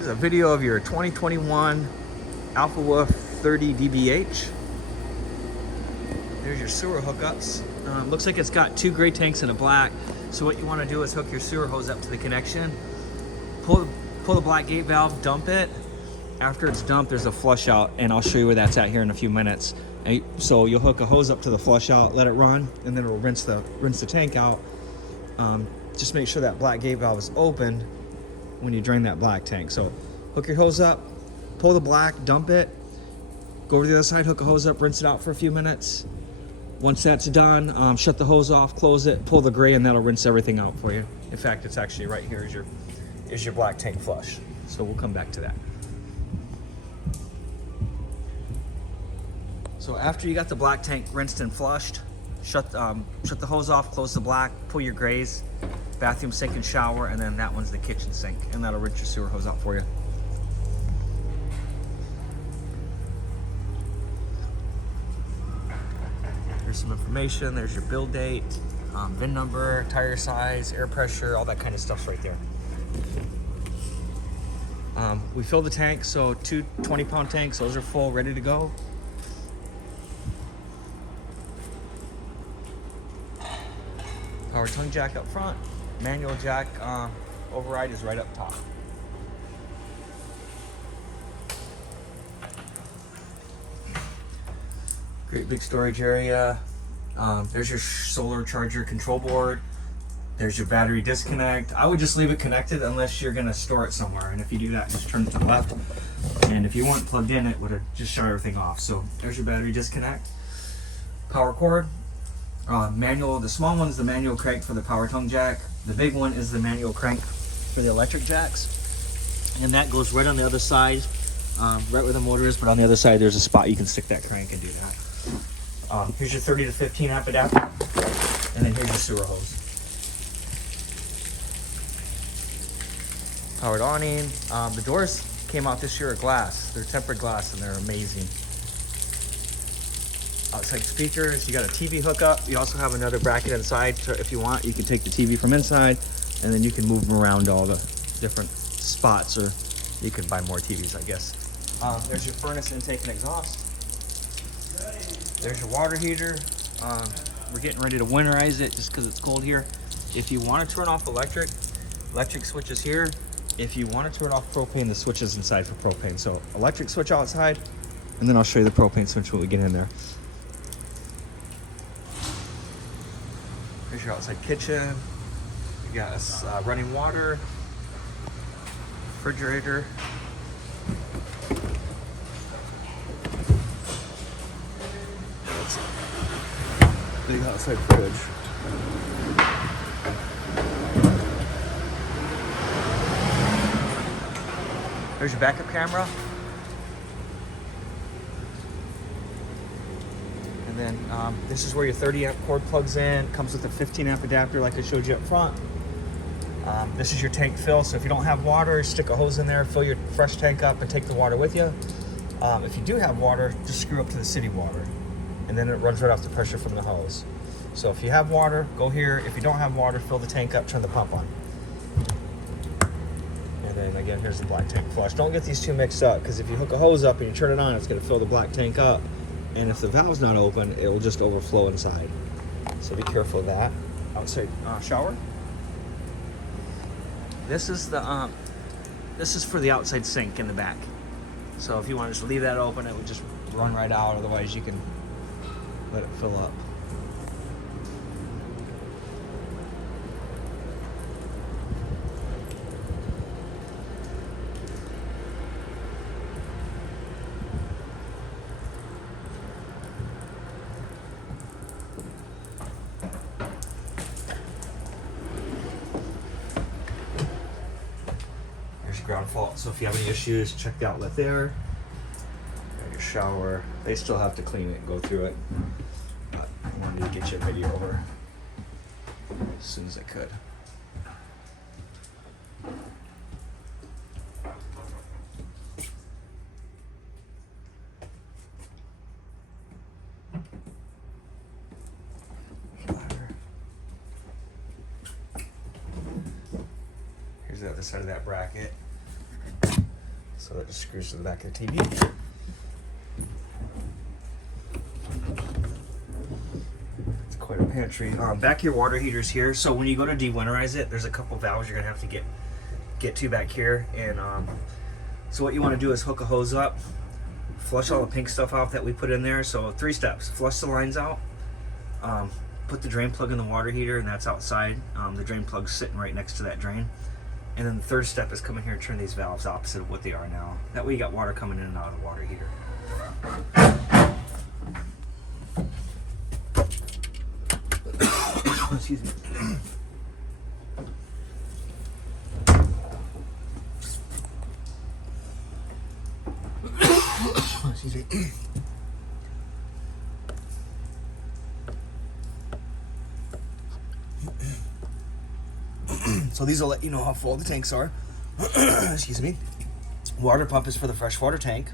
Here's a video of your 2021 Alpha Wolf 30 DBH. There's your sewer hookups. Looks like it's got 2 gray tanks and a black. So what you want to do is hook your sewer hose up to the connection, pull the black gate valve, dump it. After it's dumped, there's a flush out, and I'll show you where that's at here in a few minutes. So you'll hook a hose up to the flush out, let it run, and then it'll rinse the tank out. Just make sure that black gate valve is open when you drain that black tank. So hook your hose up, pull the black, dump it, go over to the other side, hook a hose up, rinse it out for a few minutes. Once that's done, shut the hose off, close it, pull the gray, and that'll rinse everything out for you. In fact, it's actually right here is your black tank flush. So we'll come back to that. So after you got the black tank rinsed and flushed, shut the hose off, close the black, pull your grays, bathroom sink and shower, and then that one's the kitchen sink, and that'll rinse your sewer hose out for you. There's some information. There's your build date, VIN number, tire size, air pressure, all that kind of stuff's right there. We filled the tank, so 2 20-pound tanks. Those are full, ready to go. Power tongue jack up front. Manual jack override is right up top. Great big storage area. There's your solar charger control board. There's your battery disconnect. I would just leave it connected unless you're gonna store it somewhere. And if you do that, just turn it to the left. And if you weren't plugged in, it would have just shut everything off. So there's your battery disconnect. Power cord. Manual, the small one is the manual crank for the power tongue jack. The big one is the manual crank for the electric jacks. And that goes right on the other side, right where the motor is, but on the other side there's a spot you can stick that crank and do that. Here's your 30 to 15 amp adapter, and then here's your sewer hose. Powered awning. The doors came out this year are glass. They're tempered glass and they're amazing. Outside speakers, you got a TV hookup. You also have another bracket inside, so if you want, you can take the TV from inside, and then you can move them around all the different spots, or you can buy more TVs, I guess. There's your furnace intake and exhaust. There's your water heater. We're getting ready to winterize it just because it's cold here. If you want to turn off electric switch is here. If you want to turn off propane, the switch is inside for propane. So electric switch outside, and then I'll show you the propane switch when we get in there. Here's your outside kitchen. You got running water, refrigerator. Big outside fridge. There's your backup camera. And then this is where your 30 amp cord plugs in. Comes with a 15 amp adapter like I showed you up front. This is your tank fill, so if you don't have water, stick a hose in there, fill your fresh tank up and take the water with you. If you do have water, just screw up to the city water, and then it runs right off the pressure from the hose. So if you have water, go here. If you don't have water, fill the tank up, turn the pump on. And then again, here's the black tank flush. Don't get these two mixed up, because if you hook a hose up and you turn it on, it's gonna fill the black tank up. And if the valve's not open, it will just overflow inside. So be careful of that. Outside shower. This is for the outside sink in the back. So if you want to just leave that open, it would just run right out. Otherwise, you can let it fill up. Ground fault, so if you have any issues, check the outlet there. Got your shower. They still have to clean it and go through it, but I wanted to get you a video over as soon as I could. Here's the other side of that bracket. So that just screws to the back of the TV. It's quite a pantry. Back your water heater's here. So when you go to dewinterize it, there's a couple valves you're gonna have to get to back here. And so what you want to do is hook a hose up, flush all the pink stuff out that we put in there. So 3 steps: flush the lines out, put the drain plug in the water heater, and that's outside. The drain plug's sitting right next to that drain. And then the 3rd step is come in here and turn these valves opposite of what they are now. That way you got water coming in and out of the water heater. Excuse me. Excuse me. So these will let you know how full the tanks are. Excuse me. Water pump is for the freshwater tank.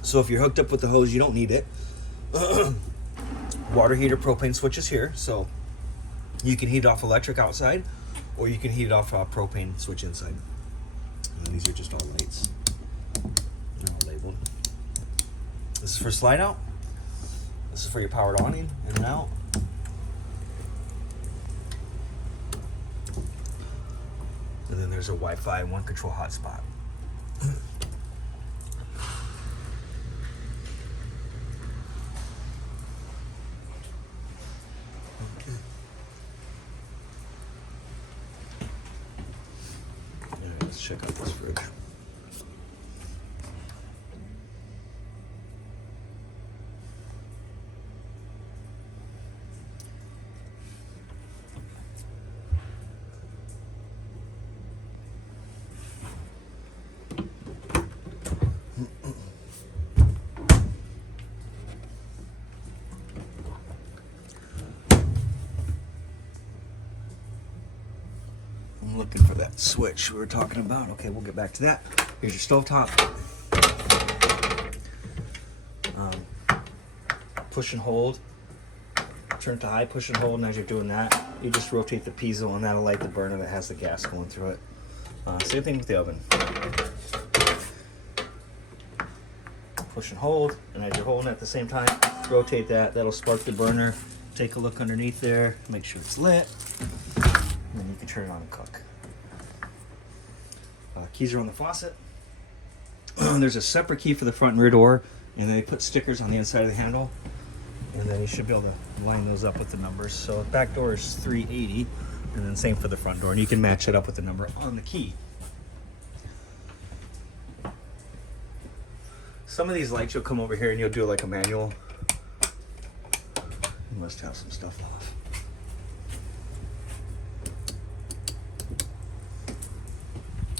So if you're hooked up with the hose, you don't need it. Water heater propane switch is here. So you can heat off electric outside, or you can heat it off propane switch inside. And these are just all lights. They're all labeled. This is for slide out. This is for your powered awning, in and out. And then there's a Wi-Fi and 1 control hotspot. Let's check out this fridge. I'm looking for that switch we were talking about. Okay, we'll get back to that. Here's your stovetop. Push and hold. Turn it to high, push and hold, and as you're doing that, you just rotate the piezo, and that'll light the burner that has the gas going through it. Same thing with the oven. Push and hold, and as you're holding it at the same time, rotate that. That'll spark the burner. Take a look underneath there, make sure it's lit, and then you can turn it on and cook. Keys are on the faucet. There's a separate key for the front and rear door, and they put stickers on the inside of the handle, and then you should be able to line those up with the numbers. So the back door is 380, and then same for the front door, and you can match it up with the number on the key. Some of these lights, you'll come over here and you'll do like a manual. You must have some stuff off.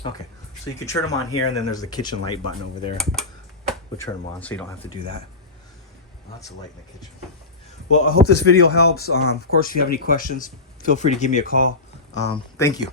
Okay, so you can turn them on here, and then there's the kitchen light button over there. We'll turn them on so you don't have to do that. Lots of light in the kitchen. Well, I hope this video helps. Of course, if you have any questions, feel free to give me a call. Thank you.